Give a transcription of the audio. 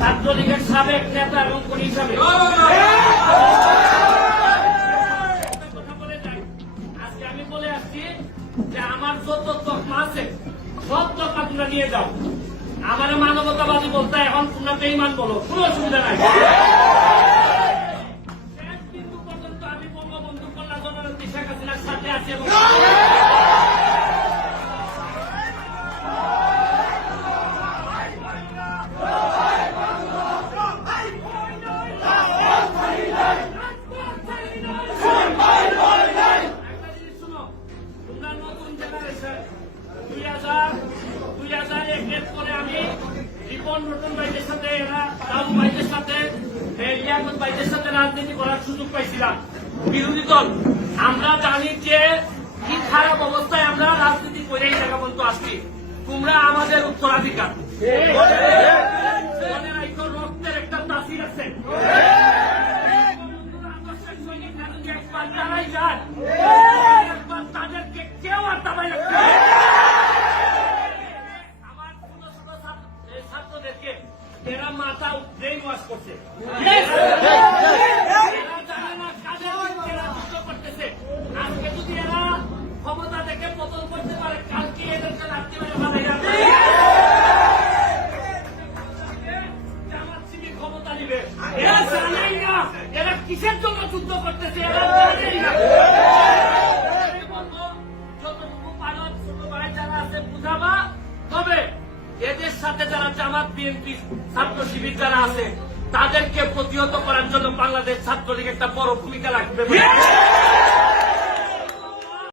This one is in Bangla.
ছাত্রলীগের সাবেক নেতা এবং কর্মী হিসাবে কথা বলে যাই। আজকে আমি বলে আসছি যে আমার যত তকমা আছে সব তকমা তোমরা নিয়ে যাও। আমার মানবতাবাদী বলতে এখন তোমরা বেঈমান বলো, কোনো অসুবিধা নাই। শেষ বিন্দু পর্যন্ত আমি বঙ্গবন্ধু কন্যা জননেত্রী শেখ হাসিনার সাথে আছি এবং রাজনীতি করার সুযোগ পাইছিলাম। বিরোধী দল আমরা জানি যে কি খারাপ অবস্থায় আমরা রাজনীতি করে এই জায়গা পর্যন্ত আসছি। তোমরা আমাদের উত্তরাধিকার, রক্তের একটা তাসির আছে। একবার তারাই যান, একবার তাদেরকে কেউ আর দাবাই রাখতে আমার ছোট ছোট ছাত্রদেরকে এরা মাথা ব্রেইন ওয়াশ করছে। আজকে যদি এরা ক্ষমতা থেকে পতন করতে পারে, কালকে এদেরকে রাখতে পারে জামাত শিবির ক্ষমতা নিবে। এরা জানেই না এরা কিসের জন্য যুদ্ধ করতেছে, এরা জানেই না। যতটুকু পারো ছোট ভাই যারা আছে বুঝাবা, তবে এদের সাথে যারা জামাত বিএনপি ছাত্র শিবির যারা আছে তাদেরকে প্রতিহত করার জন্য বাংলাদেশ ছাত্রলীগ একটা বড় ভূমিকা রাখবে।